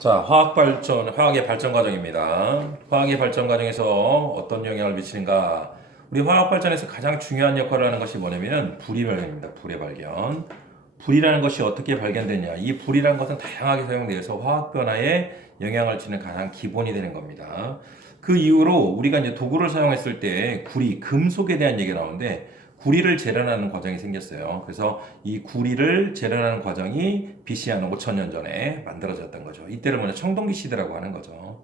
자, 화학의 발전 과정입니다. 화학의 발전 과정에서 어떤 영향을 미치는가? 우리 화학 발전에서 가장 중요한 역할을 하는 것이 뭐냐면 불이 발견입니다. 불의 발견. 불이라는 것이 어떻게 발견되냐? 이 불이라는 것은 다양하게 사용되어서 화학 변화에 영향을 주는 가장 기본이 되는 겁니다. 그 이후로 우리가 이제 도구를 사용했을 때 구리, 금속에 대한 얘기가 나오는데 구리를 재련하는 과정이 생겼어요. 그래서 이 구리를 재련하는 과정이 BC 한 5천년 전에 만들어졌던 거죠. 이때를 먼저 청동기 시대라고 하는 거죠.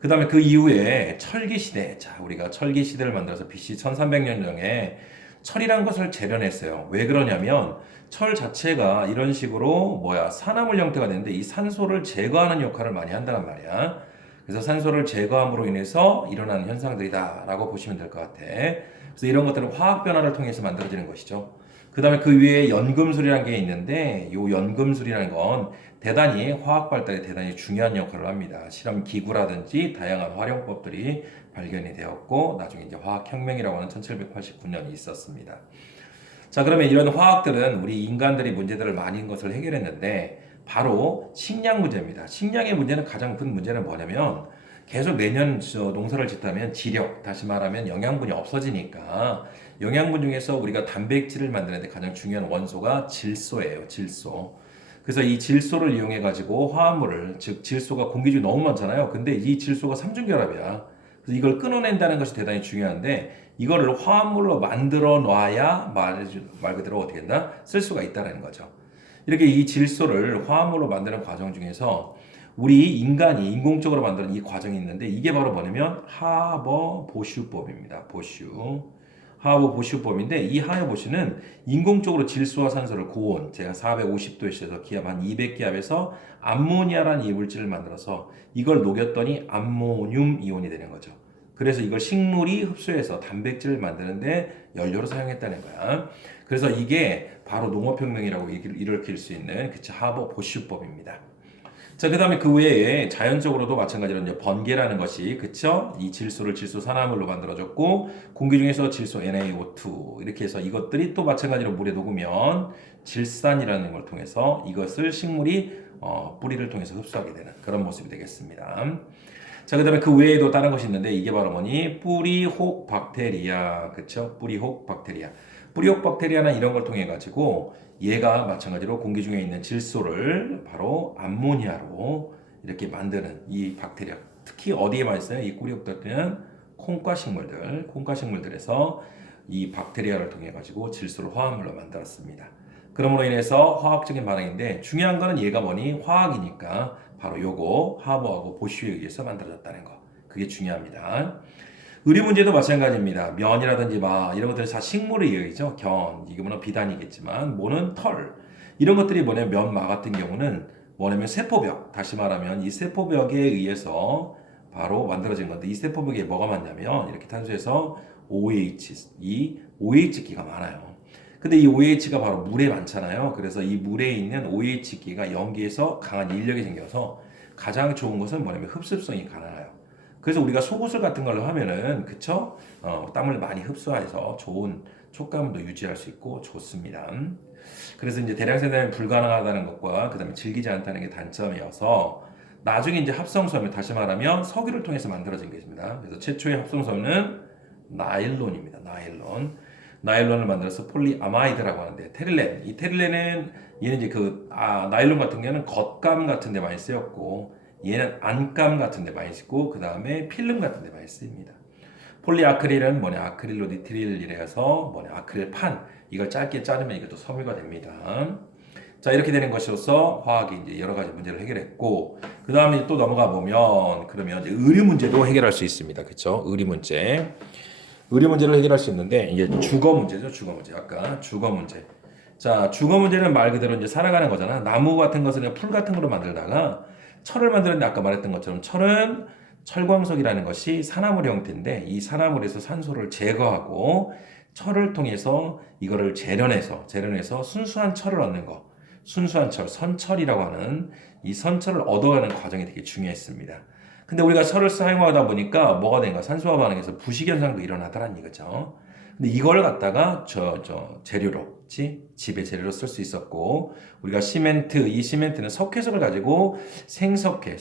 그 다음에 그 이후에 철기 시대. 자, 우리가 철기 시대를 만들어서 BC 1300년 전에 철이란 것을 재련했어요. 왜 그러냐면 철 자체가 이런 식으로 산화물 형태가 되는데 이 산소를 제거하는 역할을 많이 한다는 말이야. 그래서 산소를 제거함으로 인해서 일어나는 현상들이다라고 보시면 될 것 같아. 그래서 이런 것들은 화학 변화를 통해서 만들어지는 것이죠. 그 다음에 그 위에 연금술이라는 게 있는데 이 연금술이라는 건 대단히 화학 발달에 대단히 중요한 역할을 합니다. 실험 기구라든지 다양한 활용법들이 발견이 되었고 나중에 이제 화학혁명이라고 하는 1789년이 있었습니다. 자, 그러면 이런 화학들은 우리 인간들이 문제들을 많은 것을 해결했는데 바로 식량 문제입니다. 식량의 문제는 가장 큰 문제는 뭐냐면 계속 매년 농사를 짓다면 지력, 다시 말하면 영양분이 없어지니까 영양분 중에서 우리가 단백질을 만드는데 가장 중요한 원소가 질소예요. 질소. 그래서 이 질소를 이용해 가지고 화합물을, 즉 질소가 공기 중에 너무 많잖아요. 근데 이 질소가 삼중결합이야. 그래서 이걸 끊어낸다는 것이 대단히 중요한데 이거를 화합물로 만들어 놔야 말 그대로 어떻게 된다? 쓸 수가 있다는 거죠. 이렇게 이 질소를 화합물로 만드는 과정 중에서 우리 인간이 인공적으로 만드는 이 과정이 있는데 이게 바로 뭐냐면 하버 보슈법입니다. 보슈. 하버 보슈법인데 이 하버 보슈는 인공적으로 질소와 산소를 고온 제가 450도에서 기압 한 200기압에서 암모니아라는 이물질을 만들어서 이걸 녹였더니 암모늄 이온이 되는 거죠. 그래서 이걸 식물이 흡수해서 단백질을 만드는데 연료로 사용했다는 거야. 그래서 이게 바로 농업혁명이라고 일으킬 수 있는 하버 보슈법입니다. 자, 그 다음에 그 외에 자연적으로도 마찬가지로 이제 번개라는 것이, 그쵸? 이 질소를 질소 산화물로 만들어졌고, 공기 중에서 질소 NaO2, 이렇게 해서 이것들이 또 마찬가지로 물에 녹으면 질산이라는 걸 통해서 이것을 식물이 뿌리를 통해서 흡수하게 되는 그런 모습이 되겠습니다. 자, 그 다음에 그 외에도 다른 것이 있는데 이게 바로 뭐니? 뿌리혹 박테리아, 그쵸? 뿌리혹 박테리아. 뿌리혹 박테리아는 이런 걸 통해 가지고 얘가 마찬가지로 공기 중에 있는 질소를 바로 암모니아로 이렇게 만드는 이 박테리아. 특히 어디에 많이 있어요? 이 뿌리혹 박테리아는 콩과 식물들에서 이 박테리아를 통해 가지고 질소를 화합물로 만들었습니다. 그러므로 인해서 화학적인 반응인데 중요한 거는 얘가 뭐니? 화학이니까 바로 요거 하버하고 보쉬에 의해서 만들어졌다는 거. 그게 중요합니다. 의료 문제도 마찬가지입니다. 면이라든지 이런 것들은 다 식물의 이야기죠. 이거는 비단이겠지만 모는 털. 이런 것들이 뭐냐면 면마 같은 경우는 뭐냐면 세포벽. 다시 말하면 이 세포벽에 의해서 바로 만들어진 건데 이 세포벽에 뭐가 많냐면 이렇게 탄소에서 OH, 이 OH기가 많아요. 근데 이 OH가 바로 물에 많잖아요. 그래서 이 물에 있는 OH기가 연기에서 강한 인력이 생겨서 가장 좋은 것은 뭐냐면 흡습성이 강해요. 그래서 우리가 속옷을 같은 걸로 하면은 그쵸? 땀을 많이 흡수해서 좋은 촉감도 유지할 수 있고 좋습니다. 그래서 이제 대량 생산이 불가능하다는 것과 그다음에 질기지 않다는 게 단점이어서 나중에 이제 합성섬유 다시 말하면 석유를 통해서 만들어진 것입니다. 그래서 최초의 합성섬유는 나일론입니다. 나일론을 만들어서 폴리아마이드라고 하는데 테릴렌. 이 테릴렌은 얘는 이제 나일론 같은 경우는 겉감 같은 데 많이 쓰였고 얘는 안감 같은 데 많이 쓰고 그 다음에 필름 같은 데 많이 쓰입니다. 폴리아크릴은 아크릴로 니트릴이라서 아크릴판. 이걸 짧게 자르면 이것도 섬유가 됩니다. 자, 이렇게 되는 것으로서 화학이 이제 여러 가지 문제를 해결했고 그 다음에 또 넘어가 보면 그러면 이제 의료 문제도 해결할 수 있습니다. 그렇죠? 의료 문제를 해결할 수 있는데 이게 주거 문제죠. 주거 문제. 자, 주거 문제는 말 그대로 이제 살아가는 거잖아. 나무 같은 것을 풀 같은 거로 만들다가 철을 만드는데 아까 말했던 것처럼 철은 철광석이라는 것이 산화물 형태인데 이 산화물에서 산소를 제거하고 철을 통해서 이거를 재련해서 순수한 철을 얻는 거. 순수한 철, 선철이라고 하는 이 선철을 얻어가는 과정이 되게 중요했습니다. 근데 우리가 철을 사용하다 보니까 뭐가 된가? 산소와 반응해서 부식 현상도 일어나더란 이거죠. 근데 이걸 갖다가 재료로, 그치? 집의 재료로 쓸 수 있었고, 우리가 이 시멘트는 석회석을 가지고 생석회를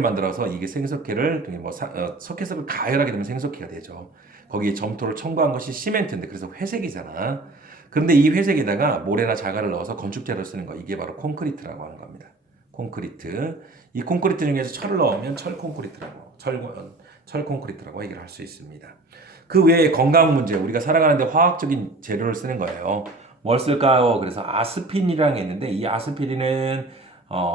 만들어서 이게 생석회를 석회석을 가열하게 되면 생석회가 되죠. 거기에 점토를 첨가한 것이 시멘트인데 그래서 회색이잖아. 그런데 이 회색에다가 모래나 자갈을 넣어서 건축재로 쓰는 거 이게 바로 콘크리트라고 하는 겁니다. 콘크리트. 이 콘크리트 중에서 철을 넣으면 철 콘크리트라고 얘기를 할 수 있습니다. 그 외에 건강 문제, 우리가 살아가는데 화학적인 재료를 쓰는 거예요. 뭘 쓸까요? 그래서 아스피린이라는 게 있는데 이 아스피린은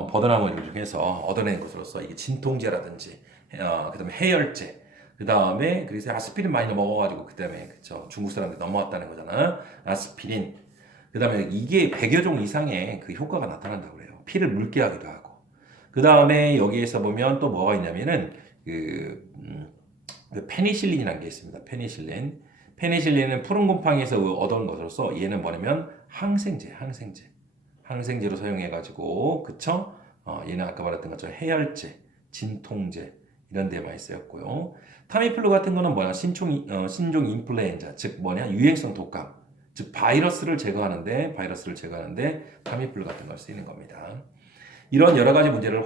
버드나무를 이용해서 얻어낸 것으로서 이게 진통제라든지 그다음에 해열제, 그다음에 그래서 아스피린 많이 먹어가지고 그다음에 그쵸 중국 사람들 넘어왔다는 거잖아. 아스피린. 그다음에 이게 100여 종 이상의 그 효과가 나타난다고 그래요. 피를 묽게 하기도 하고. 그다음에 여기에서 보면 또 뭐가 있냐면은 그 페니실린이라는 게 있습니다. 페니실린. 페니실린은 푸른 곰팡이에서 얻어온 것으로서 얘는 뭐냐면 항생제로 사용해가지고 그쵸? 얘는 아까 말했던 것처럼 해열제, 진통제 이런 데 많이 쓰였고요. 타미플루 같은 거는 뭐냐? 신종 인플루엔자, 즉 뭐냐? 유행성 독감, 즉 바이러스를 제거하는데 타미플루 같은 걸 쓰이는 겁니다. 이런 여러 가지 문제를